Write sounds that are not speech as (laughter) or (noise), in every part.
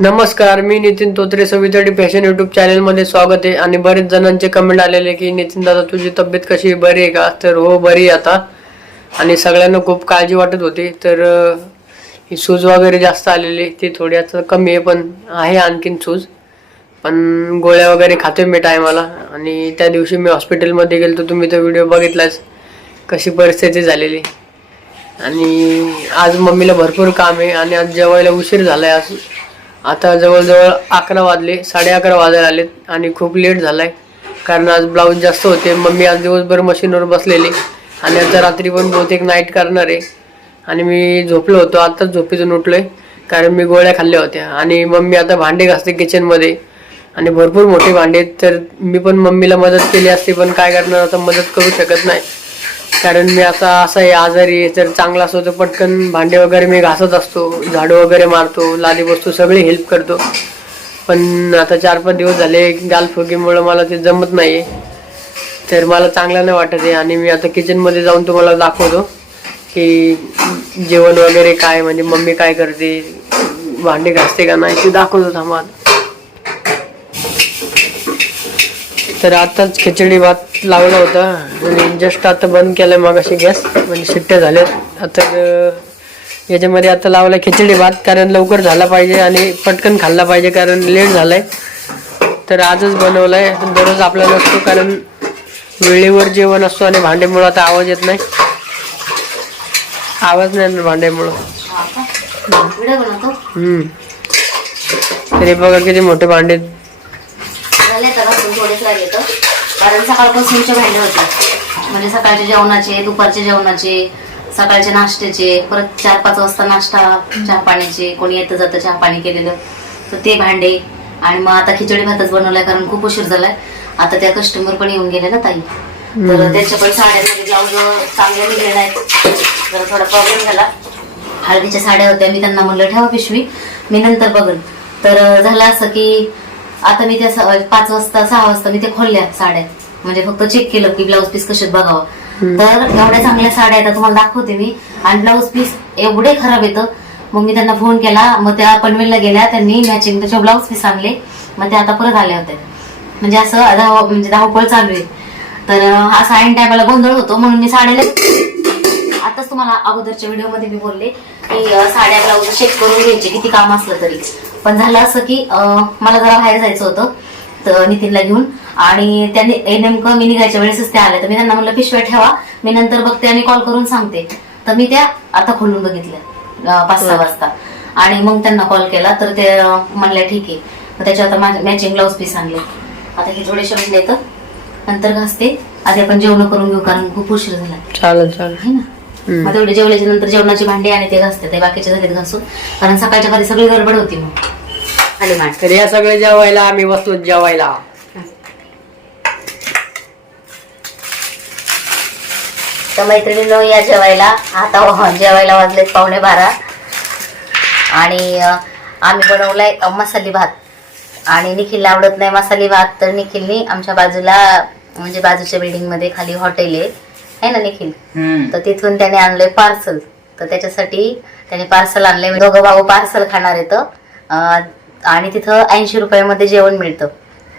नमस्कार मी नितीन तोत्रे सवितडी फॅशन युट्यूब चॅनलमध्ये स्वागत आहे आणि बरेच जणांचे कमेंट आलेले की नितीन दादा तुझी तब्येत कशी बरी आहे का? तर हो बरी आहे आता. आणि सगळ्यांना खूप काळजी वाटत होती तर ही सूज वगैरे जास्त आलेली ती थोडी आता कमी आहे पण आहे आणखीन सूज. पण गोळ्या वगैरे खाते मी टायमाला. आणि त्या दिवशी मी हॉस्पिटलमध्ये गेलो तर तुम्ही तो व्हिडिओ बघितलाच कशी परिस्थिती झालेली. आणि आज मम्मीला भरपूर काम आहे आणि आज जेवायला उशीर झालाय आज. आता जवळजवळ अकरा वाजले साडे अकरा वाजायला आलेत आणि खूप लेट झाला आहे कारण आज ब्लाऊज जास्त होते मम्मी आज दिवसभर मशीनवर बसलेली आणि आता रात्री पण बहुतेक नाईट करणार आहे. आणि मी झोपलो होतो आत्ताच झोपेतून आहे कारण मी गोळ्या खाल्ल्या होत्या आणि मम्मी आता भांडे घासते किचनमध्ये आणि भरपूर मोठे भांडे तर मी पण मम्मीला मदत केली असते पण काय करणार आता मदत करू शकत नाही. कारण मी आता असं आहे आजारी तर चांगला असतो तर पटकन भांडे वगैरे मी घासत असतो. झाडू वगैरे मारतो लादी वस्तू सगळी हेल्प करतो. पण आता चार पाच दिवस झाले गालफुगीमुळं मला ते जमत नाही तर मला चांगलं नाही वाटत आहे. आणि मी आता किचनमध्ये जाऊन तुम्हाला दाखवतो की जेवण वगैरे काय म्हणजे मम्मी काय करते भांडे घासते का नाही ते दाखवतो थांबा तर आताच खिचडी भात लावला होता. आणि जस्ट आता बंद केलाय मगाशी गॅस. म्हणजे शिट्ट्या झाल्यात. आता याच्यामध्ये आता लावला खिचडी भात कारण लवकर झाला पाहिजे आणि पटकन खाल्ला पाहिजे कारण लेट झालाय. तर आजच बनवलाय. दररोज आपला नसतो कारण वेळेवर जेवण असतो आणि भांड्यामुळं आता आवाज येत नाही. आवाज नाही भांड्यामुळं तरी बघा किती मोठे भांडे. झाले तर थोडेच राहिले तर कारण सकाळपासूनचे भांडे होते म्हणजे सकाळच्या जेवणाचे दुपारच्या जेवणाचे सकाळच्या नाश्त्याचे परत चार पाच वाजता नाश्ता चहा पाण्याचे कोणी येतं जातं चहा पाणी केलेलं. तर ते भांडे. आणि मग आता खिचडी भातच बनवलाय कारण खूप उशीर झालाय. आता त्या कस्टमर पण येऊन गेले ना ताई. तर त्यांच्या पण साड्यांमध्ये ब्लाऊज चांगले निघले नाहीत जरा थोडा प्रॉब्लेम झाला. हळदीच्या साड्या होत्या. मी त्यांना म्हणलं ठेवा पिशवी. मी नंतर बघन. तर झालं असं की आता मी त्या पाच वाजता सहा वाजता मी ते खोलल्या साड्या. म्हणजे फक्त चेक केलं की ब्लाऊज पीस कसे बघावं. तर एवढ्या चांगल्या साड्या आहेत तुम्हाला दाखवते मी. आणि ब्लाऊज पीस एवढे खराब येतं मग मी त्यांना फोन केला. मग त्या पनवेलला गेल्या त्यांनी मॅचिंग त्याचे ब्लाऊज पीस आणले. मग ते आता परत आले होते. म्हणजे असं धाव म्हणजे धावपळ चालू आहे. तर असा ऐन टायमाला गोंधळ होतो म्हणून मी साड्याला आताच तुम्हाला अगोदरच्या व्हिडिओमध्ये मी बोलले की साड्या ब्लाऊज चेक करून घ्यायचे किती काम असलं तरी. पण झालं असं की मला जरा बाहेर जायचं होतं तर नितीनला घेऊन. आणि त्यांनी हे नेमकं मी निघायच्या वेळेसच ते आले. तर मी त्यांना म्हणलं पिशव्या ठेवा मी नंतर बघते आणि कॉल करून सांगते. तर मी त्या आता खोलून बघितल्या पाच सहा वाजता. आणि मग त्यांना कॉल केला तर ते म्हणल्या ठीक आहे. त्याच्या आता मॅचिंग ब्लाऊज पीस आणले. आता हे थोडेसे म्हणले तर नंतर घासते. आधी आपण जेवण करून घेऊ कारण खूप उशीर झाला. चालेल चालेल. आहे ना. मग तेवढे जेवल्याच्या नंतर जेवणाची भांडी आणि ते घासते ते बाकीचे झालेत घासून. कारण सकाळच्या कधी सगळी गडबड होती मग. आली मांड तर या सगळे जेवायला आम्ही बसलो जेवायला. तर मैत्रिणीनं या जेवायला. आता व- जेवायला वाजलेत पावणे बारा. आणि आम्ही बनवलाय मसाली भात. आणि निखिलला आवडत नाही मसाली भात तर निखिलनी आमच्या बाजूला म्हणजे बाजूच्या बिल्डिंगमध्ये खाली हॉटेल आहे. है ना निखिल? तर तिथून त्याने आणलंय पार्सल. तर त्याच्यासाठी त्याने पार्सल आणलंय. दोघं भाऊ पार्सल खाणार अं, आणि तिथं ऐंशी रुपयामध्ये जेवण मिळतं.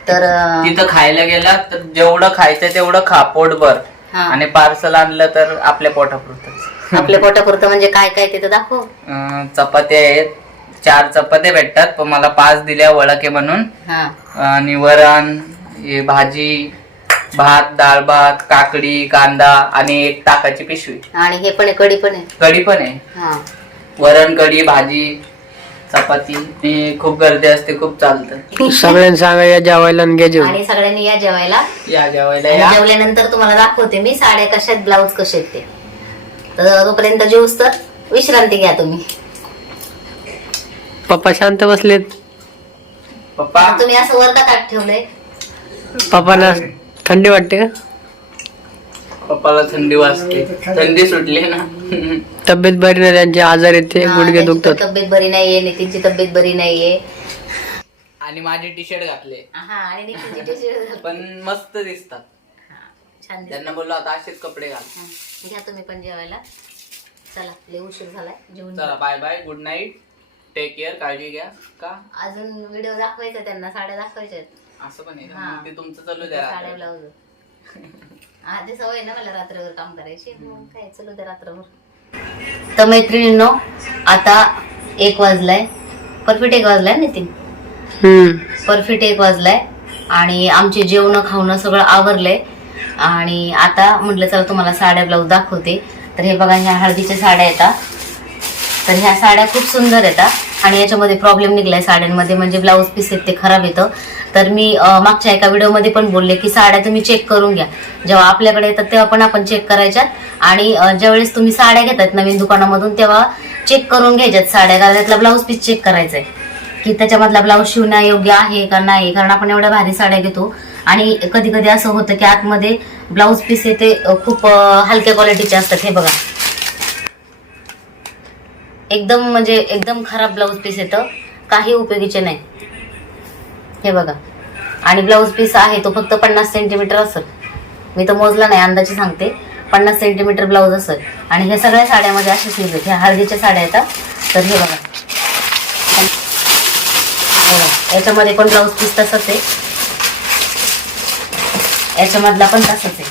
तर तिथं खायला गेला तर जेवढं खायचं तेवढं खा पोटभर. आणि पार्सल आणलं तर आपल्या पोटापुरतं. आपल्या पोटापुरतं म्हणजे काय काय तिथं दाखव. चपात्या आहेत. चार चपात्या भेटतात पण मला पाच दिल्या वळके म्हणून. आणि वरण भाजी भात डाळ भात काकडी कांदा आणि एक ताकाची पिशवी. आणि हे पण आहे कढी पण आहे. कढी पण आहे. हा. वरण कढी भाजी चपाती आणि खूप गर्दी असते खूप चालतं. सगळ्यांना सांगा या जेवायला आणि घ्या जेवण. आणि सगळ्यांनी या जेवायला. या जेवायला आणि जेवल्यानंतर तुम्हाला दाखवते मी साड्या कशा आहेत ब्लाऊज कसे आहेत ते. तर तोपर्यंत जेऊस तर विश्रांती घ्या तुम्ही. पप्पा शांत बसलेत. पप्पा? तुम्ही असं वर का ताट ठेवलंय. पप्पांना थंडी वाटते का? पप्पाला थंडी वाजते. थंडी सुटली ना. तब्येत बरी नाही त्यांचे आजार येते गुडघे दुखतात. तब्येत बरी नाहीये नितीनची तब्येत बरी नाहीये. आणि माझे टी शर्ट घातले. हा आणि नितीनची t-shirt घाल. पण मस्त दिसतात. हा, छान दिसतं. त्यांना बोललो आता असेच कपडे घाल. हं, घ्या तुम्ही पण जेवायला. चला लय उशीर झालाय जेवून चला bye bye good night take care काळजी घ्या. का? अजून व्हिडिओ दाखवायचा त्यांना साड्या दाखवायच्या आहेत. असं पण आहे का? हा. मग ते तुमचं चालू द्या साड्या ब्लाऊज. (laughs) आधी सवय ना मला रात्रभर काम करायची. मग काय चलू द्या रात्रभर. तर मैत्रिणींनो आता एक वाजलाय. परफेक्ट एक वाजलाय नितीन? हम्म. परफेक्ट एक वाजलाय. आणि आमचे जेवण खावणं सगळं आवरलंय. आणि आता म्हटलं चला तुम्हाला साड्या ब्लाऊज दाखवते. तर हे बघा ह्या हळदीच्या साड्या येतात तर ह्या साड्या खूप सुंदर येतात आणि याच्यामध्ये प्रॉब्लेम निघलाय साड्यांमध्ये म्हणजे ब्लाऊज पीस आहेत ते खराब येतं. तर मी मागच्या एका व्हिडिओमध्ये पण बोलले की साड्या तुम्ही चेक करून घ्या. जेव्हा आपल्याकडे येतात तेव्हा पण आपण चेक करायच्यात. आणि ज्यावेळेस तुम्ही साड्या घेतात नवीन दुकानामधून तेव्हा चेक करून घ्यायच्यात साड्या कारण त्यातला ब्लाऊज पीस चेक करायचा आहे की त्याच्यामधला ब्लाऊज शिवण्या योग्य आहे का नाही कारण आपण एवढ्या भारी साड्या घेतो. आणि कधी कधी असं होतं की आतमध्ये ब्लाऊज पीस येते ते खूप हलक्या क्वालिटीचे असतात हे बघा. एकदम म्हणजे एकदम खराब ब्लाऊज पीस येतं. काही उपयोगीचे नाही. हे बघा. आणि ब्लाऊज पीस आहे तो फक्त पन्नास सेंटीमीटर असेल. मी तर मोजला नाही अंदाजे सांगते. पन्नास सेंटीमीटर ब्लाऊज असेल. आणि हे सगळ्या साड्यामध्ये असेच निघत ह्या हळदीच्या साड्या येतात तर हे बघा. हे बघा. याच्यामध्ये पण ब्लाऊज पीस तसंच आहे. याच्यामधला पण तसंच आहे.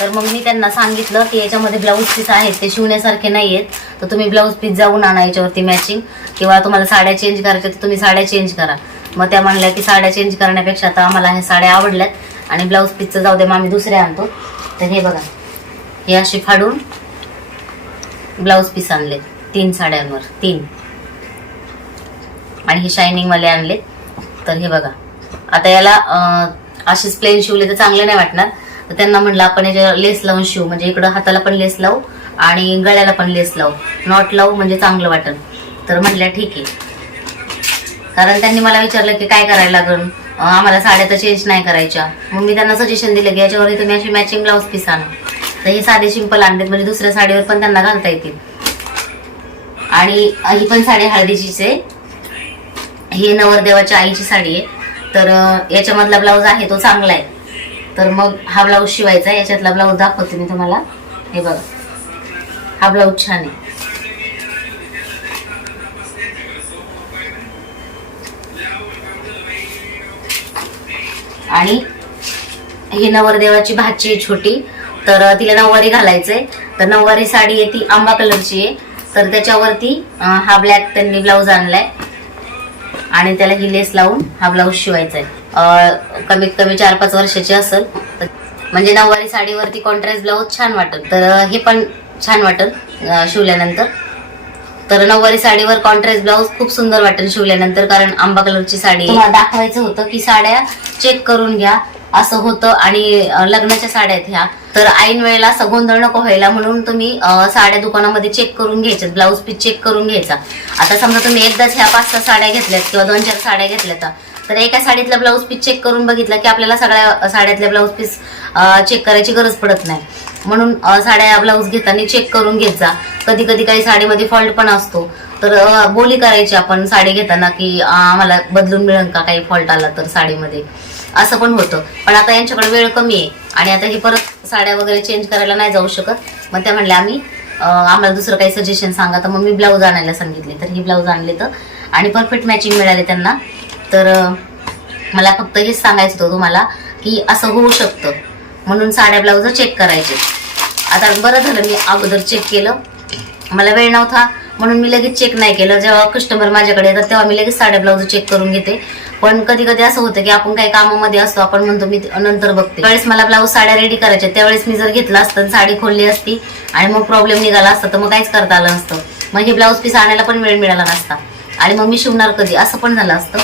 तर मग मी त्यांना सांगितलं की याच्यामध्ये ब्लाऊज पीस आहेत ते शिवण्यासारखे नाही आहेत. तर तुम्ही ब्लाऊज पीस जाऊन आणा याच्यावरती मॅचिंग किंवा तुम्हाला साड्या चेंज करायच्या तर तुम्ही साड्या चेंज करा. मग त्या म्हणल्या की साड्या चेंज करण्यापेक्षा आता आम्हाला ह्या साड्या आवडल्यात. आणि ब्लाऊज पीसचं जाऊ दे मग आम्ही दुसऱ्या आणतो. तर हे बघा. हे अशी फाडून ब्लाऊज पीस आणले. तीन साड्यांवर. तीन. आणि हे शायनिंगवाले आणले. तर हे बघा. आता याला असेच प्लेन शिवले तर चांगले नाही वाटणार. तर त्यांना म्हणलं आपण याच्या लेस लावून शिवू म्हणजे इकडं हाताला पण लेस लावू. आणि गळ्याला पण लेस लावू. नॉट लावू म्हणजे चांगलं वाटेल तर म्हटल्या ठीक आहे. कारण त्यांनी मला विचारलं की काय करायला लागेल आम्हाला साड्या तर चेंज नाही करायच्या. मग मी त्यांना सजेशन दिलं की याच्यावर तुम्ही अशी मॅचिंग ब्लाऊज पीस आणा. तर हे साधे सिंपल आणलेत म्हणजे दुसऱ्या साडीवर पण त्यांना घालता येतील. आणि ही पण साडी हळदीचीच आहे. ही नवरदेवाच्या आईची साडी आहे. तर याच्यामधला ब्लाऊज आहे तो चांगला आहे. तर मग हा ब्लाऊज शिवायचा आहे. याच्यातला ब्लाऊज दाखवते मी तुम्हाला. हे बघा. हा ब्लाऊज छान आहे आणि ही नवरदेवाची भाची आहे छोटी तर तिला नऊवारी घालायचंय. तर नऊवारी साडी आहे ती आंबा कलरची आहे. तर त्याच्यावरती हा ब्लॅक त्यांनी ब्लाऊज आणलाय. आणि त्याला ही लेस लावून हा ब्लाऊज शिवायचा आहे कमीत कमी चार पाच वर्षाची असेल. तर- म्हणजे नऊवारी साडीवरती कॉन्ट्रास्ट ब्लाऊज छान वाटेल तर हे पण छान वाटेल शिवल्यानंतर. तर नऊवारी साडीवर कॉन्ट्रास्ट ब्लाऊज खूप सुंदर वाटेल शिवल्यानंतर कारण आंबा कलरची साडी. दाखवायचं होतं की साड्या चेक करून घ्या असं होतं आणि लग्नाच्या साड्या आहेत ह्या. तर ऐन वेळेला असं गोंधळ नको व्हायला म्हणून तुम्ही साड्या दुकानामध्ये चेक करून घ्यायच्या ब्लाऊज पीस चेक करून घ्यायचा. आता समजा तुम्ही एकदाच ह्या पाच सहा साड्या घेतल्यात किंवा दोन चार साड्या घेतल्यात तर एका साडीतला ब्लाऊज पीस चेक करून बघितलं की आपल्याला सगळ्या साड्यातल्या ब्लाऊज पीस चेक करायची गरज पडत नाही. म्हणून साड्या ब्लाऊज घेताना चेक करून घेत जा. कधी कधी काही साडीमध्ये फॉल्ट पण असतो. तर बोली करायची आपण साडी घेताना की आम्हाला बदलून मिळेल का काही फॉल्ट आला तर साडीमध्ये? असं पण होतं. पण आता यांच्याकडे वेळ कमी आहे आणि आता हे परत साड्या वगैरे चेंज करायला नाही जाऊ शकत. मग त्या म्हणल्या आम्ही आम्हाला दुसरं काही सजेशन सांगा. तर मग मी ब्लाऊज आणायला सांगितले. तर ही ब्लाऊज आणले तर आणि परफेक्ट मॅचिंग मिळाले त्यांना. तर मला फक्त हेच सांगायचं होतं तुम्हाला की असं होऊ शकतं. म्हणून साड्या ब्लाऊज चेक करायचे. आता बरं झालं मी अगोदर चेक केलं. मला वेळ नव्हता म्हणून मी लगेच चेक नाही केलं. जेव्हा कस्टमर माझ्याकडे येतात तेव्हा मी लगेच साड्या ब्लाऊज चेक करून घेते. पण कधी कधी असं होतं की आपण काही कामामध्ये असतो आपण म्हणतो मी नंतर बघते. त्यावेळेस मला ब्लाऊज साड्या रेडी करायच्या त्यावेळेस मी जर घेतला असतं आणि साडी खोलली असती आणि मग प्रॉब्लेम निघाला असता तर मग काहीच करता आलं नसतं. मग हे ब्लाऊज पीस आणायला पण वेळ मिळाला नसता. आणि मग मी शिवणार कधी? असं पण झालं असतं.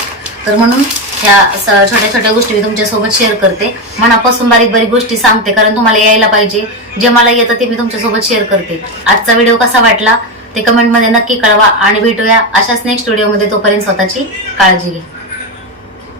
तर म्हणून ह्या छोट्या छोट्या गोष्टी मी तुमच्यासोबत शेअर करते. मनापासून बारीक बारीक गोष्टी सांगते कारण तुम्हाला यायला पाहिजे. जे मला येतं ते मी तुमच्यासोबत शेअर करते. आजचा व्हिडिओ कसा वाटला ते कमेंटमध्ये नक्की कळवा आणि भेटूया अशाच नेक्स्ट व्हिडिओमध्ये तोपर्यंत स्वतःची काळजी घे